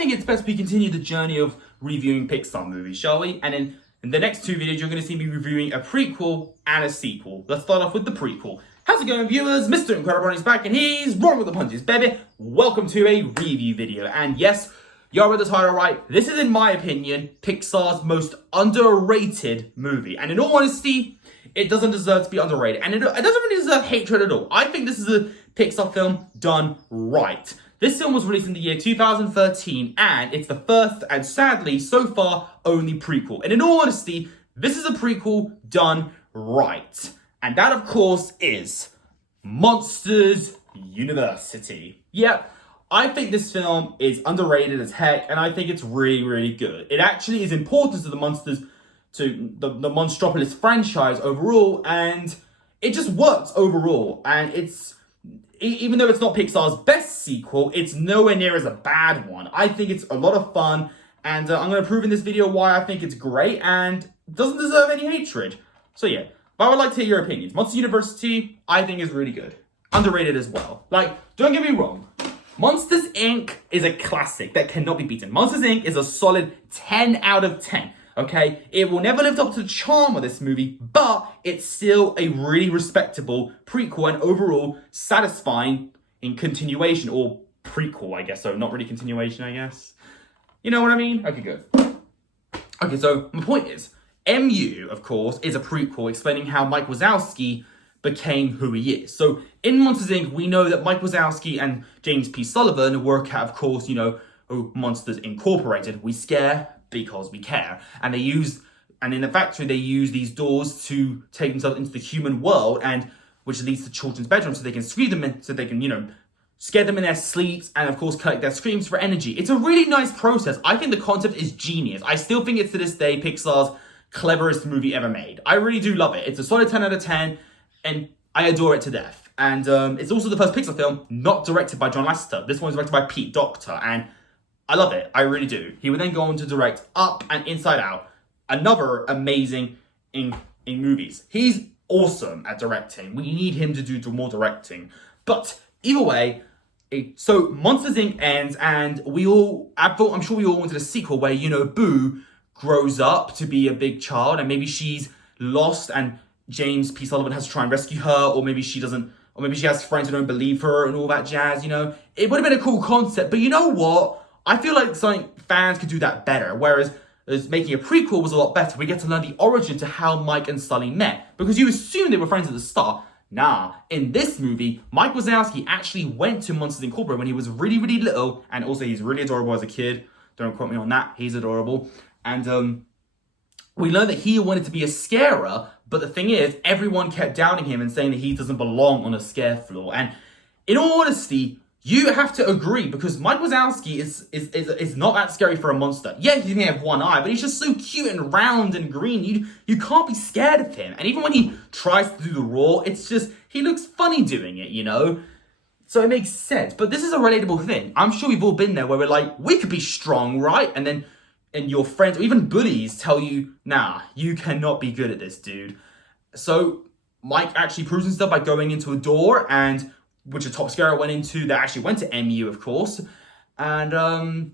think it's best we continue the journey of reviewing Pixar movies, shall we? And in the next two videos, you're going to see me reviewing a prequel and a sequel. Let's start off with the prequel. How's it going, viewers? Mr. Incredi-Brony's back, and he's rolling with the punches, baby. Welcome to a review video. And yes, y'all read the title right. This is, in my opinion, Pixar's most underrated movie. And in all honesty, it doesn't deserve to be underrated. And it doesn't really deserve hatred at all. I think this is a Pixar film done right. This film was released in the year 2013, and it's the first and sadly, so far, only prequel. And in all honesty, this is a prequel done right. And that, of course, is Monsters University. Yeah, I think this film is underrated as heck, and I think it's really, really good. It actually is important to the Monsters, to the Monstropolis franchise overall, and it just works overall. And it's, even though it's not Pixar's best sequel, it's nowhere near as a bad one. I think it's a lot of fun, and I'm going to prove in this video why I think it's great and doesn't deserve any hatred. So yeah, but I would like to hear your opinions. Monsters University, I think, is really good. Underrated as well. Like, don't get me wrong. Monsters, Inc. is a classic that cannot be beaten. Monsters, Inc. is a solid 10 out of 10. Okay, it will never live up to the charm of this movie, but it's still a really respectable prequel and overall satisfying in continuation, or prequel, I guess. So not really continuation, I guess. You know what I mean? Okay, good. Okay, so my point is, MU, of course, is a prequel explaining how Mike Wazowski became who he is. So in Monsters, Inc., we know that Mike Wazowski and James P. Sullivan work at, of course, Monsters Incorporated. We scare because we care. And and in the factory, they use these doors to take themselves into the human world, and which leads to children's bedrooms, so they can scare them in, scare them in their sleeps, and of course collect their screams for energy. It's a really nice process. I think the concept is genius. I still think it's, to this day, Pixar's cleverest movie ever made. I really do love it. It's a solid 10 out of 10, and I adore it to death. And it's also the first Pixar film not directed by John Lasseter. This one was directed by Pete Docter, and I love it. I really do. He would then go on to direct Up and Inside Out, another amazing in movies. He's awesome at directing. We need him to do more directing. But either way, so Monsters Inc. ends, and I'm sure we all wanted a sequel where, Boo grows up to be a big child, and maybe she's lost, and James P. Sullivan has to try and rescue her, or maybe she doesn't, or maybe she has friends who don't believe her and all that jazz, It would have been a cool concept, but you know what? I feel like fans could do that better, whereas making a prequel was a lot better. We get to learn the origin to how Mike and Sully met, because you assume they were friends at the start. Nah, in this movie, Mike Wazowski actually went to Monsters Incorporated when he was really, really little, and also he's really adorable as a kid. Don't quote me on that, he's adorable. And we learned that he wanted to be a scarer, but the thing is, everyone kept doubting him and saying that he doesn't belong on a scare floor. And in all honesty, you have to agree, because Mike Wazowski is not that scary for a monster. Yeah, he may have one eye, but he's just so cute and round and green. You can't be scared of him. And even when he tries to do the roar, it's just, he looks funny doing it, So it makes sense. But this is a relatable thing. I'm sure we've all been there where we're like, we could be strong, right? And your friends, or even bullies, tell you, nah, you cannot be good at this, dude. So Mike actually proves himself by going into a door, and which a top scarer went into, that actually went to MU, of course. And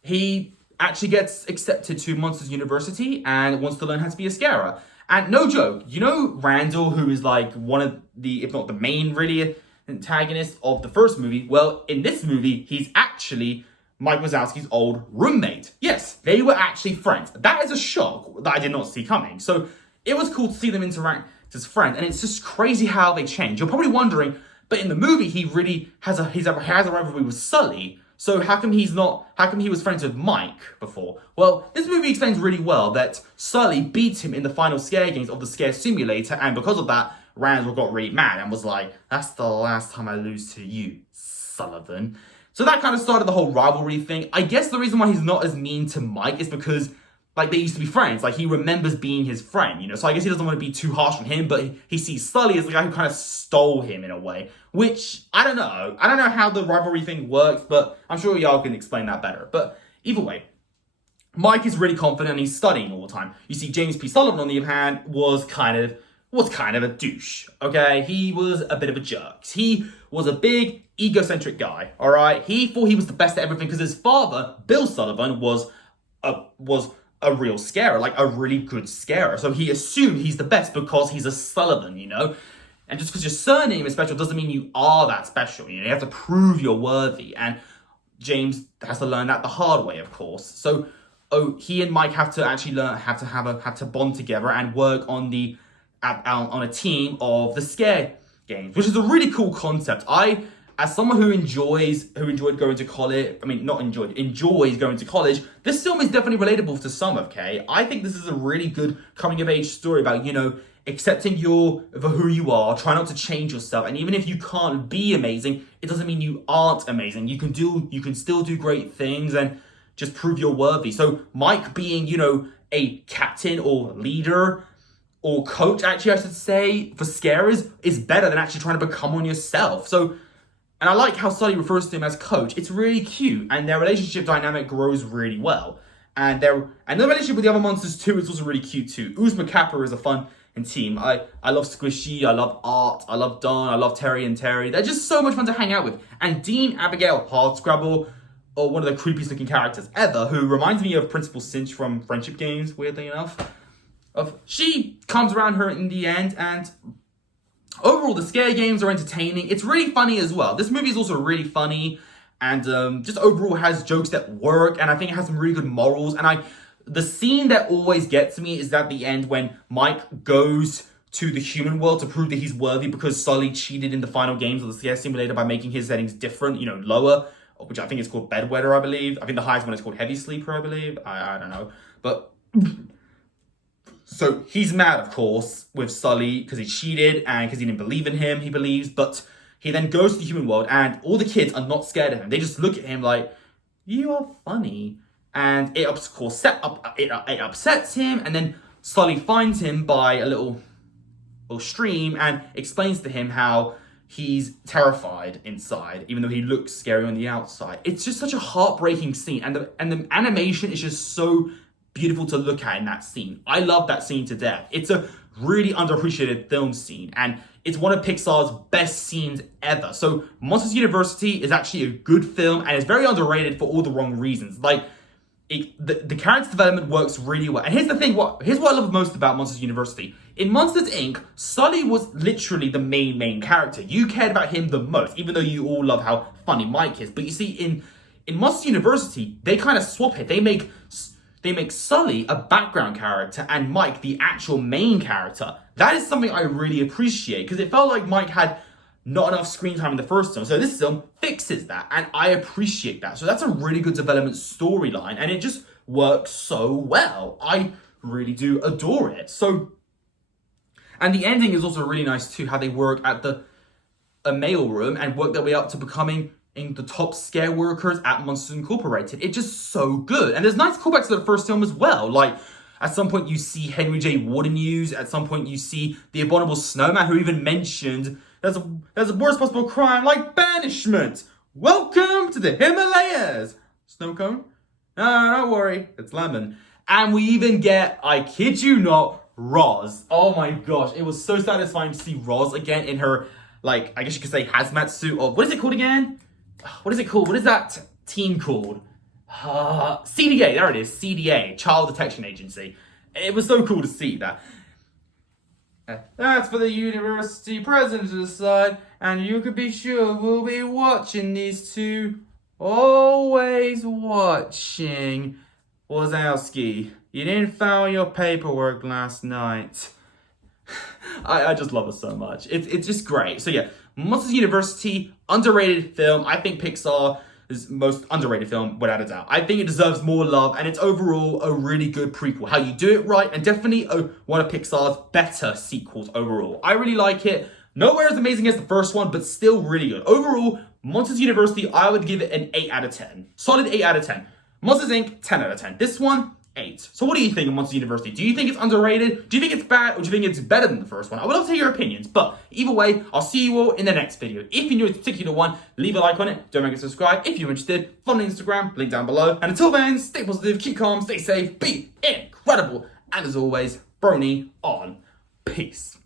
he actually gets accepted to Monsters University and wants to learn how to be a scarer. And no joke, Randall, who is like one of the, if not the main really antagonist of the first movie? Well, in this movie, he's actually Mike Wazowski's old roommate. Yes, they were actually friends. That is a shock that I did not see coming. So it was cool to see them interact as friends. And it's just crazy how they change. You're probably wondering, but in the movie, he really has a rivalry with Sully. So how come he was friends with Mike before? Well, this movie explains really well that Sully beat him in the final scare games of the Scare Simulator, and because of that, Randall got really mad and was like, that's the last time I lose to you, Sullivan. So that kind of started the whole rivalry thing. I guess the reason why he's not as mean to Mike is because, they used to be friends. He remembers being his friend, So I guess he doesn't want to be too harsh on him, but he sees Sully as the guy who kind of stole him in a way. Which, I don't know. I don't know how the rivalry thing works, but I'm sure y'all can explain that better. But either way, Mike is really confident and he's studying all the time. You see, James P. Sullivan, on the other hand, was kind of was kind of a douche, okay? He was a bit of a jerk. He was a big, egocentric guy, all right? He thought he was the best at everything because his father, Bill Sullivan, was a real scarer, like a really good scarer. So he assumed he's the best because he's a Sullivan, you know? And just because your surname is special doesn't mean you are that special. You know, you have to prove you're worthy. And James has to learn that the hard way, of course. So he and Mike have to actually have to bond together and work on on a team of the scare games, which is a really cool concept. As someone who enjoyed going to college, enjoys going to college, this film is definitely relatable to some, okay? I think this is a really good coming of age story about, you know, accepting for who you are, try not to change yourself, and even if you can't be amazing, it doesn't mean you aren't amazing. You can still do great things and just prove you're worthy. So Mike being, you know, a captain or leader or coach, actually I should say, for scarers is better than actually trying to become one yourself. So, and I like how Sully refers to him as coach. It's really cute, and their relationship dynamic grows really well. And the relationship with the other monsters too is also really cute too. Uzma Kappa is a fun team. I love Squishy, I love Art, I love Don, I love Terry and Terry. They're just so much fun to hang out with. And Dean, Abigail, Hardscrabble, or one of the creepiest looking characters ever, who reminds me of Principal Cinch from Friendship Games, weirdly enough. She comes around her in the end, and overall the scare games are entertaining. It's really funny as well. This movie is also really funny, and just overall has jokes that work, and I think it has some really good morals. And the scene that always gets me is at the end when Mike goes to the human world to prove that he's worthy because Sully cheated in the final games of the scare simulator by making his settings different, you know, lower, which I think is called bedwetter, I believe. I think the highest one is called heavy sleeper, I believe. I don't know. But so he's mad, of course, with Sully because he cheated and because he didn't believe in him, he believes. But he then goes to the human world and all the kids are not scared of him. They just look at him like, you are funny. And it, of course, it upsets him. And then Sully finds him by a little stream and explains to him how he's terrified inside, even though he looks scary on the outside. It's just such a heartbreaking scene. And the animation is just so beautiful to look at in that scene. I love that scene to death. It's a really underappreciated film scene, and it's one of Pixar's best scenes ever. So Monsters University is actually a good film, and it's very underrated for all the wrong reasons. Like, the character development works really well. And here's the thing, here's what I love most about Monsters University. In Monsters Inc., Sully was literally the main character. You cared about him the most, even though you all love how funny Mike is. But you see, in Monsters University, they kind of swap it. They make Sully a background character and Mike the actual main character. That is something I really appreciate, because it felt like Mike had not enough screen time in the first film. So this film fixes that, and I appreciate that. So that's a really good development storyline, and it just works so well. I really do adore it. So, and the ending is also really nice too, how they work at a mailroom and work their way up to becoming in the top scare workers at Monsters Incorporated. It's just so good. And there's nice callbacks to the first film as well. Like, at some point you see Henry J. Warden use, at some point you see the Abominable Snowman, who even mentioned there's a worst possible crime like banishment. Welcome to the Himalayas. Snow cone? No, don't worry, it's lemon. And we even get, I kid you not, Roz. Oh my gosh, it was so satisfying to see Roz again in her, like, I guess you could say hazmat suit, or what is it called again? What is it called? What is that team called? CDA, there it is, CDA, Child Detection Agency. It was so cool to see that. That's for the university president to decide, and you could be sure we'll be watching these two. Always watching. Wazowski, you didn't file your paperwork last night. I just love it so much. It's just great. So yeah, Monsters University, underrated film. I think Pixar's most underrated film, without a doubt. I think it deserves more love, and it's overall a really good prequel. How you do it right, and definitely one of Pixar's better sequels overall. I really like it. Nowhere as amazing as the first one, but still really good. Overall, Monsters University, I would give it an 8 out of 10. Solid 8 out of 10. Monsters Inc., 10 out of 10. This one, 8. So what do you think of Monsters University? Do you think it's underrated? Do you think it's bad? Or do you think it's better than the first one? I would love to hear your opinions. But either way, I'll see you all in the next video. If you enjoyed this particular one, leave a like on it. Don't forget to subscribe. If you're interested, follow me on Instagram, link down below. And until then, stay positive, keep calm, stay safe, be incredible. And as always, Brony on. Peace.